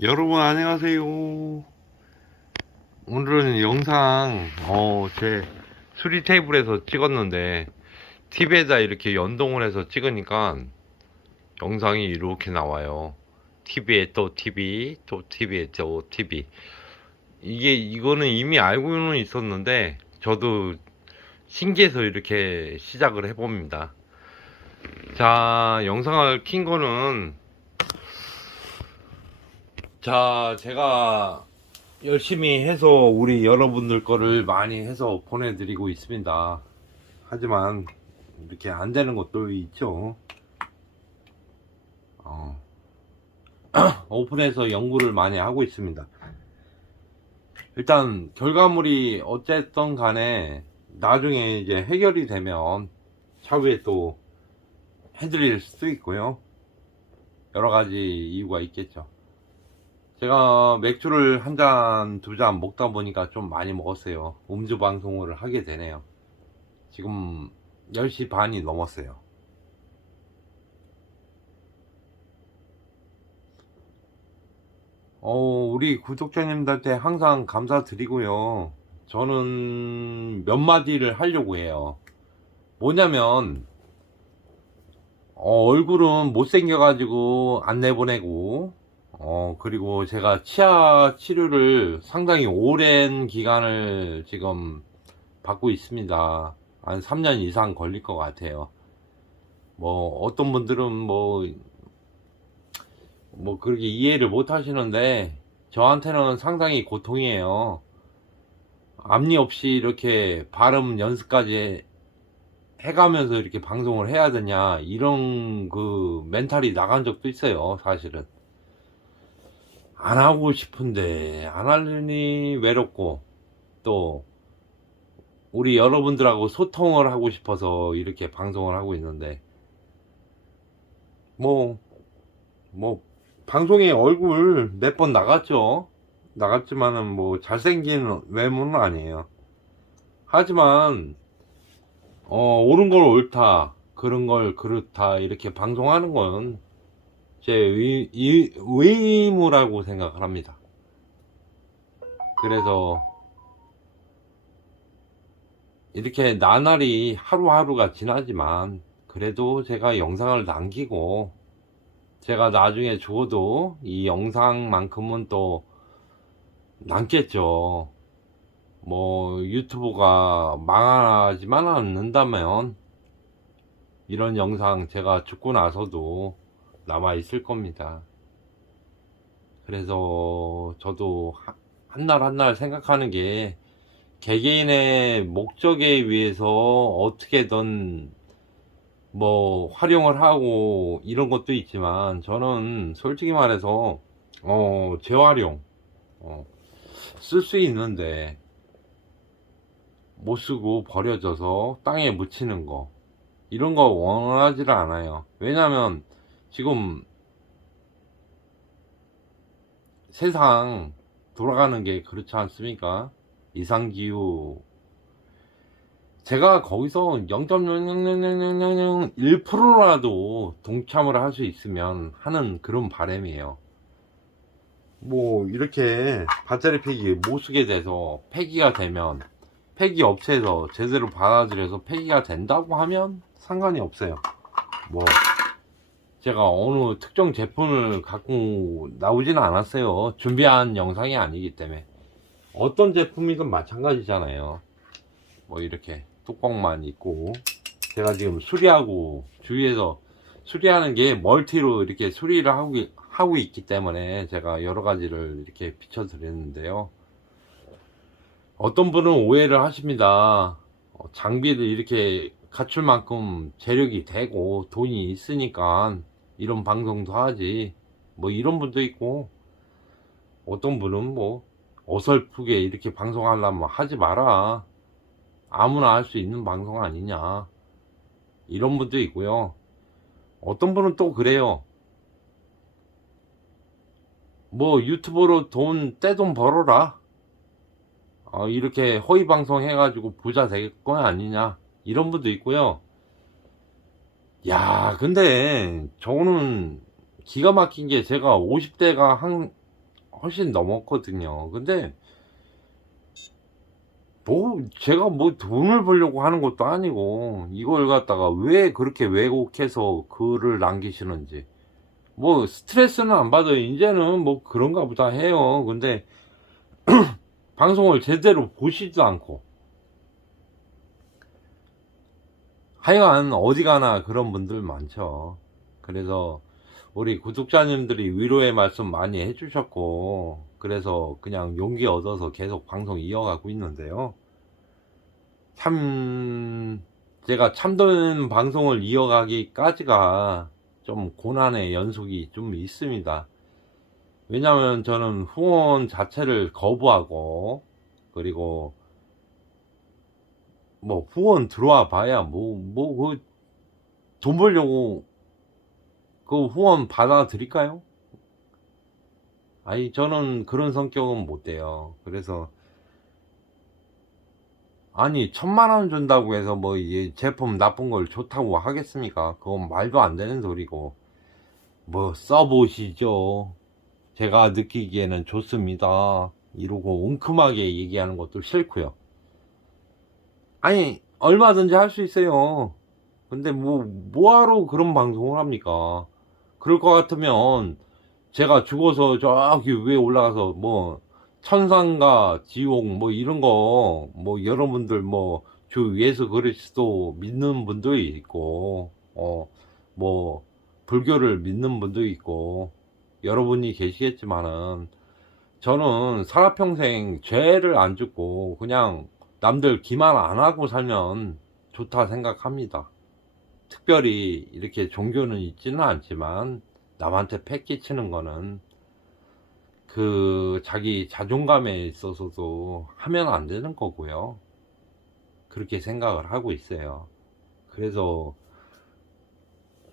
여러분 안녕하세요. 오늘은 영상 어, 제 수리 테이블에서 찍었는데 TV에다 이렇게 연동을 해서 찍으니까 영상이 이렇게 나와요. TV에 또 TV, 또 TV에 또 TV. 이게 이거는 이미 알고는 있었는데 저도 신기해서 이렇게 시작을 해봅니다. 자, 영상을 킨 거는 자, 제가 열심히 해서 우리 여러분들 거를 많이 해서 보내드리고 있습니다. 하지만 이렇게 안 되는 것도 있죠. 어. 오픈해서 연구를 많이 하고 있습니다. 일단 결과물이 어쨌든 간에 나중에 이제 해결이 되면 차후에 또 해드릴 수도 있고요. 여러 가지 이유가 있겠죠. 제가 맥주를 한 잔, 두 잔 먹다 보니까 좀 많이 먹었어요. 음주 방송을 하게 되네요. 지금 10시 반이 넘었어요. 어, 우리 구독자님들한테 항상 감사드리고요. 저는 몇 마디를 하려고 해요. 뭐냐면, 어, 얼굴은 못생겨가지고 안 내보내고, 어, 그리고 제가 치아 치료를 상당히 오랜 기간을 지금 받고 있습니다. 한 3년 이상 걸릴 것 같아요. 뭐, 어떤 분들은 뭐, 뭐, 그렇게 이해를 못 하시는데, 저한테는 상당히 고통이에요. 앞니 없이 이렇게 발음 연습까지 해가면서 이렇게 방송을 해야 되냐, 이런 그 멘탈이 나간 적도 있어요, 사실은. 안 하고 싶은데 안 하려니 외롭고 또 우리 여러분들하고 소통을 하고 싶어서 이렇게 방송을 하고 있는데 뭐뭐 방송에 얼굴 몇 번 나갔죠? 나갔지만은 뭐 잘생긴 외모는 아니에요. 하지만 어 옳은 걸 옳다 그런 걸 그렇다 이렇게 방송하는 건 제 의, 의, 의무라고 생각을 합니다. 그래서 이렇게 나날이 하루하루가 지나지만 그래도 제가 영상을 남기고 제가 나중에 죽어도 이 영상만큼은 또 남겠죠. 뭐 유튜브가 망하지만 않는다면 이런 영상 제가 죽고 나서도 남아 있을 겁니다. 그래서 저도 한 날 한 날 생각하는 게 개개인의 목적에 의해서 어떻게든 뭐 활용을 하고 이런 것도 있지만 저는 솔직히 말해서 어 재활용 어, 쓸 수 있는데 못 쓰고 버려져서 땅에 묻히는 거 이런 거 원하지를 않아요. 왜냐면 지금 세상 돌아가는 게 그렇지 않습니까? 이상기후 제가 거기서 0.00001%라도 동참을 할 수 있으면 하는 그런 바람이에요. 뭐 이렇게 밧자리 폐기 못 쓰게 돼서 폐기가 되면 폐기 업체에서 제대로 받아들여서 폐기가 된다고 하면 상관이 없어요. 뭐 제가 어느 특정 제품을 갖고 나오지는 않았어요. 준비한 영상이 아니기 때문에. 어떤 제품이든 마찬가지잖아요. 뭐 이렇게 뚜껑만 있고. 제가 지금 수리하고 주위에서 수리하는 게 멀티로 이렇게 수리를 하고, 하고 있기 때문에 제가 여러 가지를 이렇게 비춰 드렸는데요. 어떤 분은 오해를 하십니다. 어, 장비를 이렇게 갖출 만큼 재력이 되고 돈이 있으니까 이런 방송도 하지. 뭐 이런 분도 있고. 어떤 분은 뭐 어설프게 이렇게 방송하려면 하지 마라. 아무나 할 수 있는 방송 아니냐. 이런 분도 있고요. 어떤 분은 또 그래요. 뭐 유튜브로 돈 떼돈 벌어라. 어, 이렇게 허위 방송 해가지고 부자 될 거 아니냐. 이런 분도 있고요 야 근데 저는 기가 막힌 게 제가 50대가 한 훨씬 넘었거든요. 근데 뭐 제가 뭐 돈을 벌려고 하는 것도 아니고 이걸 갖다가 왜 그렇게 왜곡해서 글을 남기시는지 뭐 스트레스는 안 받아요. 이제는 뭐 그런가 보다 해요. 근데 방송을 제대로 보시지도 않고 하여간 어디 가나 그런 분들 많죠. 그래서 우리 구독자님들이 위로의 말씀 많이 해주셨고 그래서 그냥 용기 얻어서 계속 방송 이어가고 있는데요. 참 제가 참된 방송을 이어가기까지가 좀 고난의 연속이 좀 있습니다. 왜냐하면 저는 후원 자체를 거부하고 그리고 뭐 후원 들어와 봐야 뭐 뭐 그 돈 벌려고 그 후원 받아들일까요? 아니 저는 그런 성격은 못 돼요. 그래서 아니 천만 원 준다고 해서 뭐 이 제품 나쁜 걸 좋다고 하겠습니까? 그건 말도 안 되는 소리고 뭐 써보시죠. 제가 느끼기에는 좋습니다. 이러고 웅큼하게 얘기하는 것도 싫고요. 아니 얼마든지 할 수 있어요. 근데 뭐 뭐하러 그런 방송을 합니까? 그럴 것 같으면 제가 죽어서 저기 위에 올라가서 뭐 천상과 지옥 뭐 이런 거 뭐 여러분들 뭐 주 예수 그리스도 믿는 분도 있고 어 뭐 불교를 믿는 분도 있고 여러분이 계시겠지만은 저는 살아평생 죄를 안 짓고 그냥 남들 기만 안 하고 살면 좋다 생각합니다. 특별히 이렇게 종교는 있지는 않지만 남한테 패 끼치는 거는 그 자기 자존감에 있어서도 하면 안 되는 거고요. 그렇게 생각을 하고 있어요. 그래서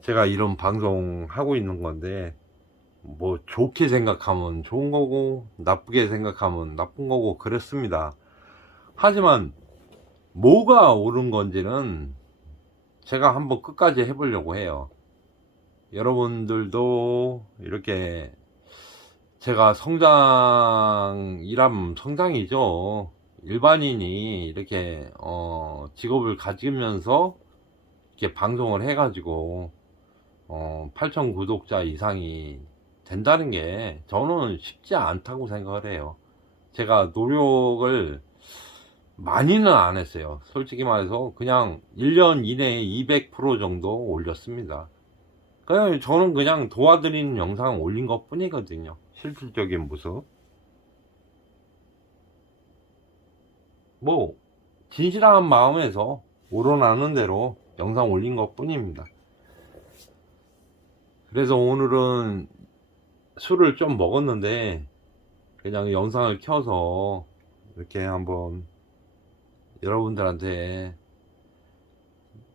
제가 이런 방송 하고 있는 건데 뭐 좋게 생각하면 좋은 거고 나쁘게 생각하면 나쁜 거고 그렇습니다. 하지만 뭐가 옳은 건지는 제가 한번 끝까지 해보려고 해요. 여러분들도 이렇게 제가 성장이란 성장이죠. 일반인이 이렇게 어 직업을 가지면서 이렇게 방송을 해가지고 어 8천 구독자 이상이 된다는 게 저는 쉽지 않다고 생각을 해요. 제가 노력을 많이는 안 했어요. 솔직히 말해서 그냥 1년 이내에 200% 정도 올렸습니다. 그냥 저는 그냥 도와드리는 영상 올린 것 뿐이거든요. 실질적인 모습. 뭐 진실한 마음에서 우러나는 대로 영상 올린 것 뿐입니다. 그래서 오늘은 술을 좀 먹었는데 그냥 영상을 켜서 이렇게 한번 여러분들한테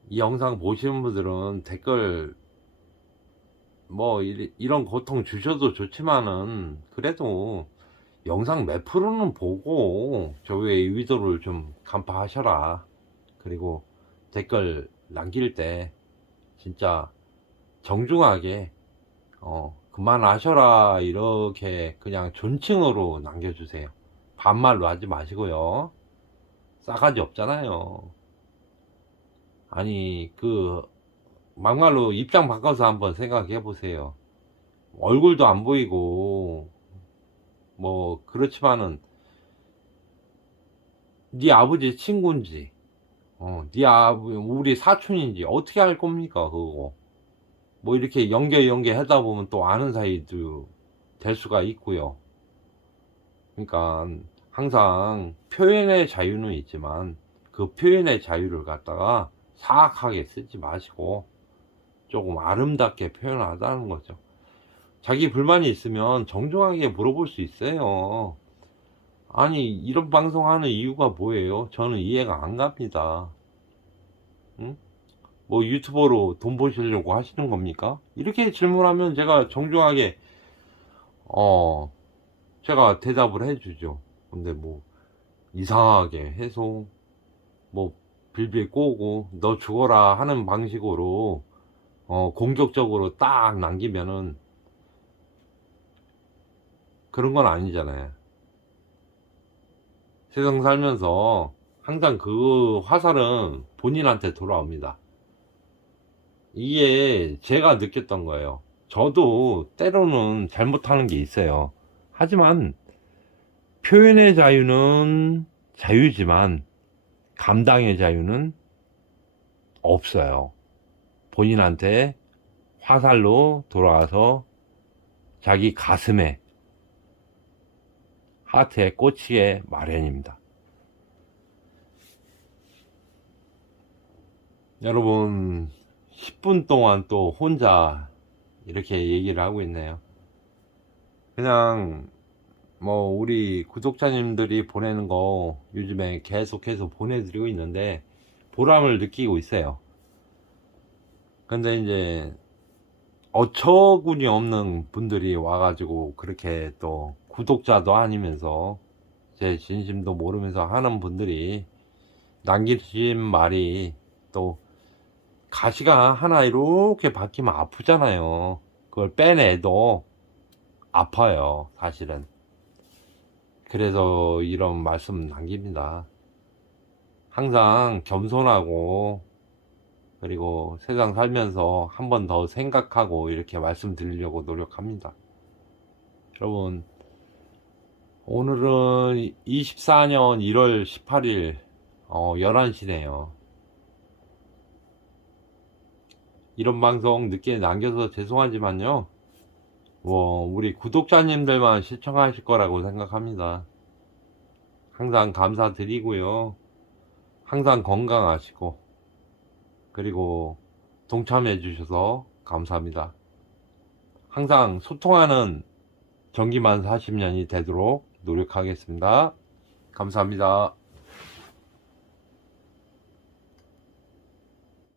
이 영상 보시는 분들은 댓글 뭐 이- 이런 고통 주셔도 좋지만은 그래도 영상 몇 프로는 보고 저의 의도를 좀 간파하셔라. 그리고 댓글 남길 때 진짜 정중하게 어 그만하셔라 이렇게 그냥 존칭으로 남겨주세요. 반말로 하지 마시고요. 싸가지 없잖아요. 아니 그 막말로 입장 바꿔서 한번 생각해 보세요. 얼굴도 안 보이고 뭐 그렇지만은 네 아버지 친구인지 어, 네 아버 우리 사촌인지 어떻게 알 겁니까 그거 뭐 이렇게 연계 연계 하다 보면 또 아는 사이도 될 수가 있고요. 그러니까 항상 표현의 자유는 있지만 그 표현의 자유를 갖다가 사악하게 쓰지 마시고 조금 아름답게 표현하자는 거죠. 자기 불만이 있으면 정중하게 물어볼 수 있어요. 아니, 이런 방송하는 이유가 뭐예요? 저는 이해가 안 갑니다. 응? 뭐 유튜버로 돈 버시려고 하시는 겁니까? 이렇게 질문하면 제가 정중하게, 어, 제가 대답을 해주죠. 근데 뭐, 이상하게 해서, 뭐, 빌빌 꼬고, 너 죽어라 하는 방식으로, 어, 공격적으로 딱 남기면은, 그런 건 아니잖아요. 세상 살면서 항상 그 화살은 본인한테 돌아옵니다. 이게 제가 느꼈던 거예요. 저도 때로는 잘못하는 게 있어요. 하지만 표현의 자유는 자유지만 감당의 자유는 없어요. 본인한테 화살로 돌아와서 자기 가슴에 하트에 꽂히게 마련입니다. 여러분 10분 동안 또 혼자 이렇게 얘기를 하고 있네요. 그냥 뭐 우리 구독자님들이 보내는 거 요즘에 계속해서 보내드리고 있는데 보람을 느끼고 있어요. 근데 이제 어처구니 없는 분들이 와가지고 그렇게 또 구독자도 아니면서 제 진심도 모르면서 하는 분들이 남기신 말이 또 가시가 하나 이렇게 바뀌면 아프잖아요. 그걸 빼내도 아파요, 사실은. 그래서 이런 말씀 남깁니다. 항상 겸손하고, 그리고 세상 살면서 한 번 더 생각하고 이렇게 말씀드리려고 노력합니다. 여러분, 오늘은 24년 1월 18일, 어, 11시네요. 이런 방송 늦게 남겨서 죄송하지만요. 뭐, 우리 구독자님들만 시청하실 거라고 생각합니다. 항상 감사드리고요. 항상 건강하시고, 그리고 동참해 주셔서 감사합니다. 항상 소통하는 정기만 40년이 되도록 노력하겠습니다. 감사합니다.